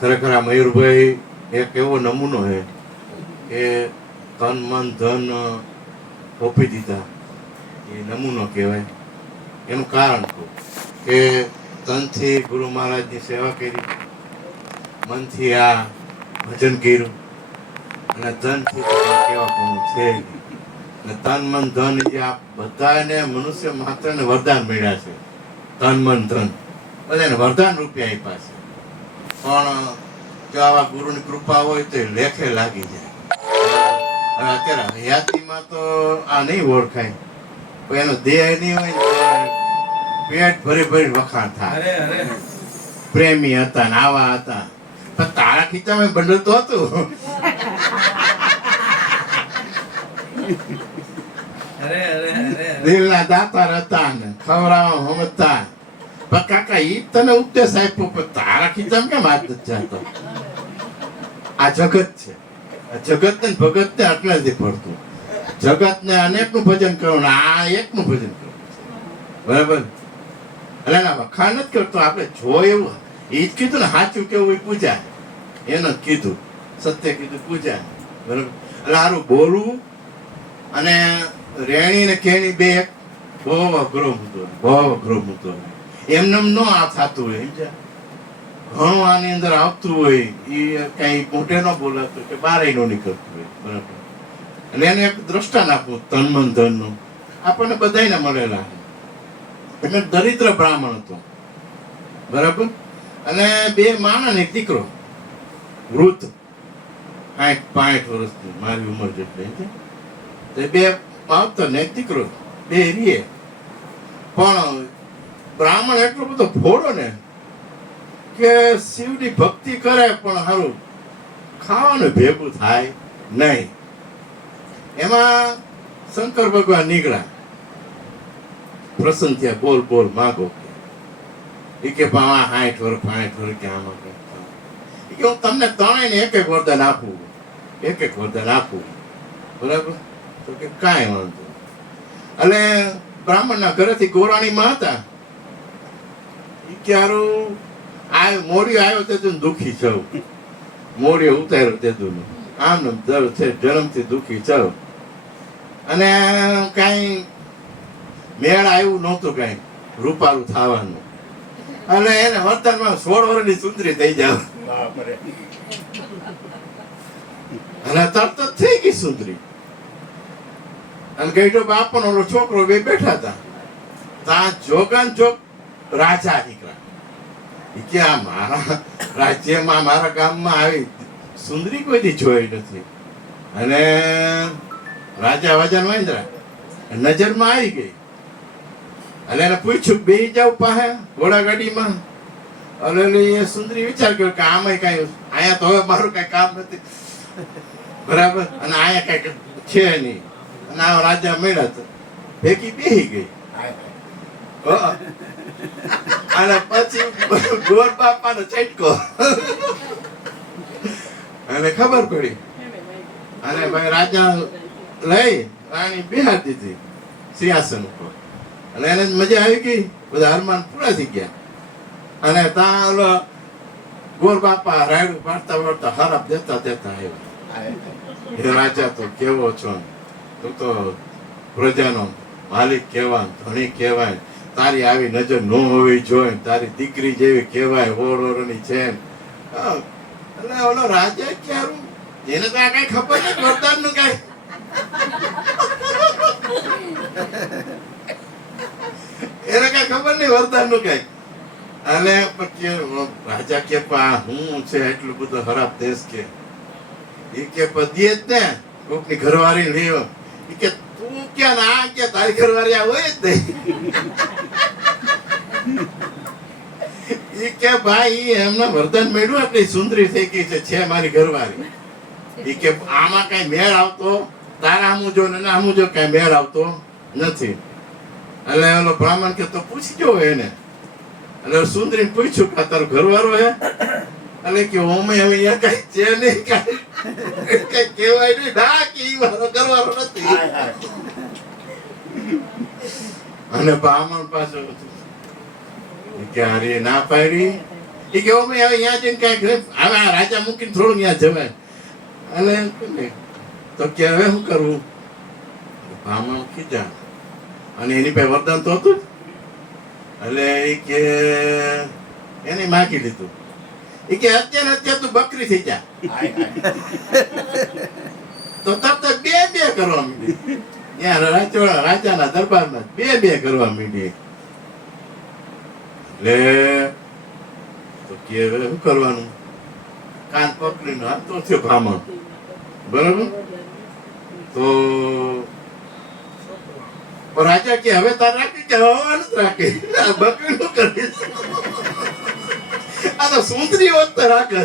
ખરેખર આ મયુરભાઈ એક એવો નમૂનો છે કે તન મન ધન સોંપી દીધા, એ નમૂનો કહેવાય. એનું કારણ કહું કે તનથી ગુરુ મહારાજની સેવા કરી, મનથી આ ભજન કર્યું, અને ધનથી કેવા પણ છે. અને તન મન ધન જે આ બધાને મનુષ્ય માત્રને વરદાન મળ્યા છે. તન મન ધન બધાને વરદાન રૂપિયા આપ્યા છે. પણ જો આવા ગુરુની કૃપા હોય તો લેખે લાગી જાય. હવે અત્યારે હયાતીમાં તો આ નહીં ઓળખાય, પણ એનો દેહ નહીં હોય ને પેટ ભરી ભરી વખાણ થાય. પ્રેમી હતા ને આવા હતા, પણ તારા ખીચામાં બંડલ તો હતું. દિલના દાતાર હતા ને ખવડાવવા સમજતા. પણ કાકા ઈ તને ઉપદેશ આપ્યો, પણ તારા ખીચામાં કેમ હાથ નથી જાતો? આ જગત છે, આ જગત ને ભગત ને આટલાથી પડતું. જગત ને અનેક નું ભજન કરવું, આ એક નું ભજન કરવું, બરાબર? એટલે એના વખાણ નથી કરતો, આપણે જો એવું એ જ કીધું ને, સાચું કેવું એ પૂજાય, એને જ કીધું, સત્ય કીધું પૂજાય, બરાબર? એટલે સારું બોલવું અને રેણી ને કેણી બે બહુ અઘરો મુદ્દો, બહુ અઘરો મુદ્દો. એમને ન આ થતું હોય, સમજ્યા? ઘણું આની અંદર આવતું હોય, એ કઈ મોઢે ન બોલાતું કે બારે નો નીકળતું હોય, બરાબર? એટલે એને એક દ્રષ્ટાન આપવું તન મન ધન નું, આપણને બધાને મળેલા. એટલે દરિદ્ર બ્રાહ્મણ હતો, બરાબર? અને બે માણસ ને એક દીકરો, વૃદ્ધ 65 વર્ષની, મારી ઉંમર જેટલી. બે માવતર ને એક દીકરો, બે રીએ. પણ બ્રાહ્મણ એટલો બધો ભોળો ને કે શિવની ભક્તિ કરે પણ સારું ખાવાનું ભેગું થાય નહીં. એમાં શંકર ભગવાન નીકળ્યા, પ્રસન્ન થયા, બોલ બોલ માગો. એ કે 60 વર્ષ 65 વર્ષ કે આમાં કે હું તમને ત્રણેયને એક એક વરદાન આપું, એક એક વરદાન આપું, બરાબર? તો કે કાંઈ વાંધો. એટલે બ્રાહ્મણના ઘરેથી ગોરાણીમાં હતા, એ ક્યારું મોડિયો આવ્યો તે તું દુઃખી છો, મોડિયો ઉતાર્યો તે તું આમ છે, જન્મથી દુઃખી છો. અને કાંઈ મેળ આવ્યું નહોતું, કાંઈ રૂપારું થવાનું. અને એને વર્તનમાં 16 વર્ષની સુંદરી થઈ જાવ, અને તરત જ થઈ ગઈ સુંદરી. અને ગઈડો બાપનો ઓલો છોકરો બે બેઠા હતા, ત્યાં જોગાન જોગ રાજા નીકળ્યા. કે આ મારા રાજ્યમાં, મારા ગામમાં આવી સુંદરી કોઈ દી જોઈ નથી. અને રાજા વાજા વાંદરા નજરમાં આવી ગઈ. એટલે એને પૂછ્યું, બે જાવ પાસે ઘોડાગાડીમાં? એટલે એ સુંદરી વિચાર કર્યો કે આમાં કઈ અહીંયા તો હવે મારું કઈ કામ નથી, બરાબર? અને અહીંયા કઈ છે નહીં. અને આ રાજા મળ્યા તો ભેગી બેહી ગઈ. અને પછી ગોર બાપાનો ચટકો, અને ખબર પડી. અને ભાઈ રાજા લઈ રાણી બેહાડી દીધી સિંહાસન ઉપર. અને એને મજા આવી ગઈ, બધા હરમાન પૂરા થઈ ગયા. અને ત્યાં ઓલો ગોર બાપા રાયડું પાડતા પાડતા હરાપ દેતા દેતા આવ્યા. એ રાજા તો કેવો છો, તું તો પ્રજાનો માલિક કહેવાય, ધણી કહેવાય, તારી આવી નજર ન હોવી જોઈએ, તારી દીકરી જેવી કહેવાય, ઓરની છે. એટલે ઓલો રાજા ક્યારું, એને તો આ કઈ ખબર નથી વરદાન નું કઈ. એને કઈ ખબર નહીં વરદાન નું કઈ. અને પછી રાજા કે હું છે એટલું બધું ખરાબ દેશ કે એ કે પદીએ જ ને કોકની ઘરવાળી લ્યો. એ કે તું ક્યાં ના કે તારી ઘરવાળી આ હોય જ નહીં. એ કે ભાઈ એમના વરદાન મેળવ્યું એટલે સુંદરી થઈ ગઈ છે મારી ઘરવાળી. એ કે આમાં કઈ મેળ આવતો, તારા આમું જો ને આમું જો કઈ મેળ આવતો નથી. એટલે ઓલો બ્રાહ્મણ કે તો પૂછજો એને. એટલે સુંદરી પૂછ્યું કે તારો ઘરવાળો હે? એટલે કે ઓમે હવે અહીંયા કઈ છે નહીં, કઈ કહેવાય નહીં. ના કે ઈ મારો ઘરવાળો નથી. અને બ્રાહ્મણ પાછો કે અરે ના પાડી એ કે અમે હવે અહીંયા જઈને કાંઈક હવે આ રાજા મૂકીને થોડું ત્યાં જવાય. એટલે એમ કે નહીં. તો કે હવે શું કરવું? બ્રાહ્મણ ખીજા અને એની પાસે વરદાન તો હતું જ. એટલે એ કે એને માગી લીધું. એ કે અત્યારે તું બકરી થઈ જા. તો તરત બે કરવા માંડી. ત્યાં રાજાના દરબારમાં બે કરવા માંડી. એટલે તો કે શું કરવાનું? કાન પકડીને હાથો થયો બ્રાહ્મણ. બરાબર. તો રાજા કે હવે તાર રાખી કે હવાનું જ રાખે. બકરી નું કરીશ. આ તો સુંદરી હોત તો રાખે.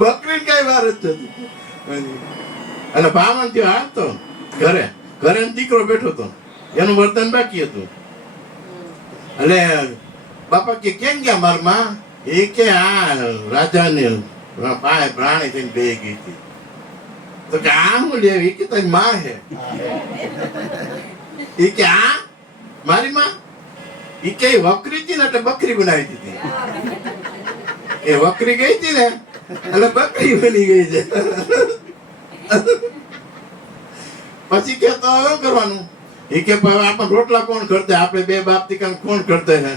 બકરી કઈ વાર જ થતી. અને બ્રાહ્મણ થયો આવતો ઘરે દીકરો બેઠો હતો, એનું વર્તન બાકી હતું. એટલે બાપા કે કેમ ગયા માર માં? એ કે આ રાજાને પ્રાણી થઈને બે ગઈ હતી. તો કે આ હું લેવી? કે તારી માં હે. એ કે આ મારી માં? એ કે વકરી હતી ને એટલે બકરી બનાવી દીધી. એ વકરી ગઈ હતી ને એટલે બકરી બની ગઈ છે. પછી કે તો હવે કરવાનું? એ કે આપણે રોટલા કોણ કરતે? આપણે બે બાપ દીકરા કોણ કરતે છે?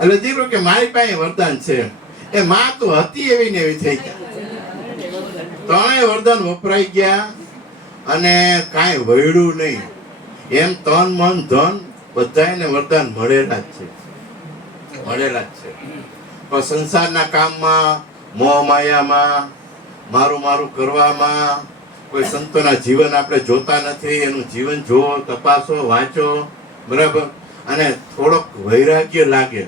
એટલે દીકરો કે મારી પાસે વરદાન છે. એ માં તો હતી એવી ને એવી થઈ ગયા. ત્રણેય વરદાન વપરાઈ ગયા અને કાંઈ વળ્યું નહીં. એમ તન મન ધન બધાને વરદાન મળેલા જ છે. પણ સંસારના કામમાં, મોહ માયામાં, મારું કરવામાં, કોઈ સંતોના જીવન આપણે જોતા નથી. એનું જીવન જોવો, તપાસો, વાંચો. બરાબર. અને થોડોક વૈરાગ્ય લાગે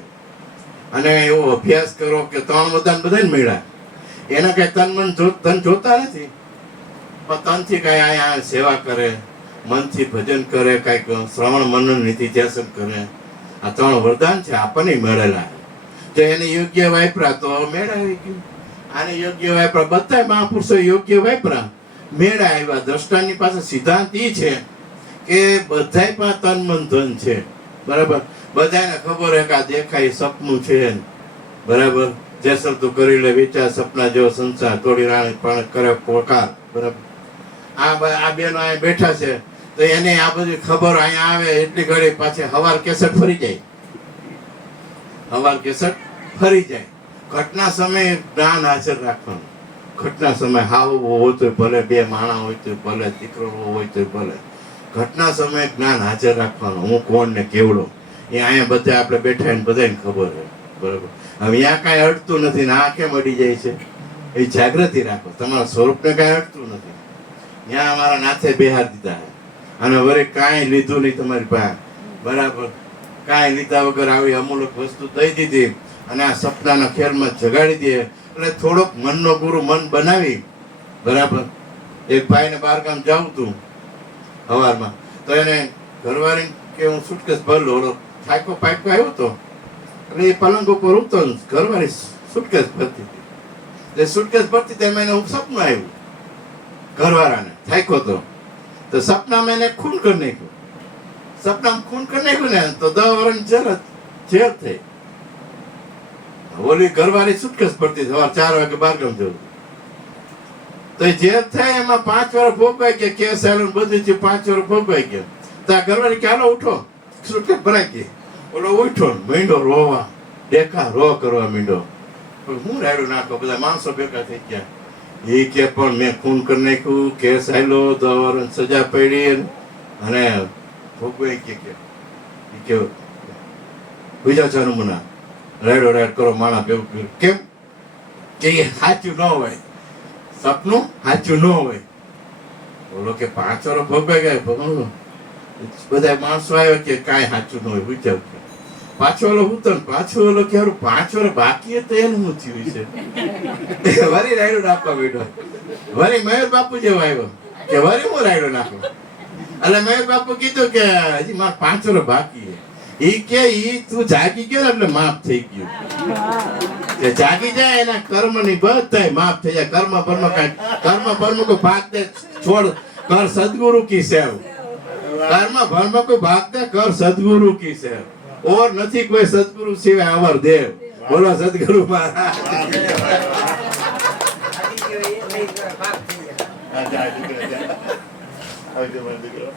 અને એવો અભ્યાસ કરો કે ત્રણ વરદાન બધાને મળ્યા. એના કઈ તન મન તન જોતા નથી, પણ તનથી કઈ અહીંયા સેવા કરે, મનથી ભજન કરે, કઈક શ્રવણ મનન નીતિ ધ્યાસન કરે. આ ત્રણ વરદાન છે આપણને મળેલા. જો એને યોગ્ય વાપરા તો મેળાવી ગયું. આને યોગ્ય વાપરા બધા મહાપુરુષો યોગ્ય વાપરા, મેળા આવ્યા. દ્રષ્ટાની પાસે સિદ્ધાંત એ છે કે બધા પાસે તન મન ધન છે. બરાબર. બધાને ખબર હે કે આ દેખાય સપનું છે. બરાબર. જે શબ્દો કરી લે વિચાર સપના જેવો સંસાર, થોડી રાણી પણ કરે પોકાર. બરાબર. આ બેનો અહીંયા બેઠા છે તો એને આ બધી ખબર અહીંયા આવે એટલી ઘડી પાછી હવાર કેસેટ ફરી જાય. ઘટના સમયે જ્ઞાન હાજર રાખવાનું. ઘટના સમય હાવ હોય તો ભલે, બે માણા હોય તો ભલે, દીકરો હોય તો ભલે, ઘટના સમયે જ્ઞાન હાજર રાખવાનું. હું કોણ ને કેવડો એ અહીંયા બધા આપણે બેઠા ને બધાને ખબર હોય. બરાબર. હવે અહીંયા કાંઈ અડતું નથી ને આ કેમ અડી જાય છે? એ જાગૃતિ રાખો. તમારા સ્વરૂપને કાંઈ અડતું નથી. ત્યાં અમારા નાથે બેહાર દીધા છે અને વરે કાંઈ લીધું નહીં તમારી પાસે. બરાબર. કાંઈ લીધા વગર આવી અમૂલક વસ્તુ દઈ દીધી અને આ સપનાના ખેલમાં જગાડી દે. એટલે થોડોક મનનો ગુરુ મન બનાવી. બરાબર. એક ભાઈને બહાર ગામ જાઉં તું સવારમાં, તો એને ઘરવાળી કે હું સુટકેસ ભરલો, ઓલો થાકો પાકો આવ્યો હતો એટલે એ પલંગ ઉપર ઉઠતો, ઘરવાળી સુટકેસ ભરતી હતી. એટલે સુટકેસ ભરતી તેમાં એને સપનું આવ્યું. ઘરવાળાને થાક્યો હતો તો સપનામાં એને ખૂન કરી નાખ્યું. સપનામાં ખૂન કરી નાખ્યું ને તો 10 વર્ષની જેલ થઈ. ઓલી ઘરવાળી સુટકેસ પડતી સવાર 4 વાગે બારગામ જવું તો જેલ થાય એમાં 5 વર્ષ ભોગવાઈ ગયા. કેસ આવેલું બધું થયું, 5 વર્ષ ભોગવાઈ ગયા. તો આ ઘરવાળી કે હાલો ઉઠો, સુટકેસ ભરાઈ ગઈ. ઓલો ઉઠો ને મીંડો રોવા, દેખા રો કરવા મીંડો. પણ હું રાયડું નાખો, બધા માણસો ભેગા થઈ ગયા. એ કે પણ મેં ખૂન કરી નાખ્યું, કેસ આવેલો, 10 વર્ષ સજા પડી અને ભોગવાઈ કે બીજા ચાનું મના રાયડ કરો માણા ભેગું કર્યું. કેમ કે એ સાચું ન હોય, સપનું સાચું ન હોય. બોલો કે 5 વર્ષ ભોગવાઈ ગયા. બધા માણસો આવ્યો કે કાંઈ સાચું ન હોય, વિચાર પાછો ઓલો હું પાછો ઓલો કે 5 વર્ષ બાકી તો એનું શું થયું છે? વરી રાયડો નાખવા બેઠો. વરી મહેર બાપુ જેવો આવ્યો કે વરી હું રાયડો નાખું. એટલે મહેર બાપુ કીધું કે હજી મારે 5 વર્ષ બાકી છે. ઈ કે તું જાગી ગયો એટલે માફ થઈ ગયું. કે જાગી જાય એના કર્મ ની બધા માફ થઈ જાય. કર્મ ભર્મ કો ભાગ દે છોડ કર સદગુરુ કી સેવ. કર્મ ભર્મ કો ભાગ દે કર સદગુરુ કી સેવ. ઓર નથી કોઈ સદગુરુ સિવાય અમર દેવ. બોલો સદગુરુ મહારાજ. આ જા દીકરા જા. આવજો મારો દીકરો.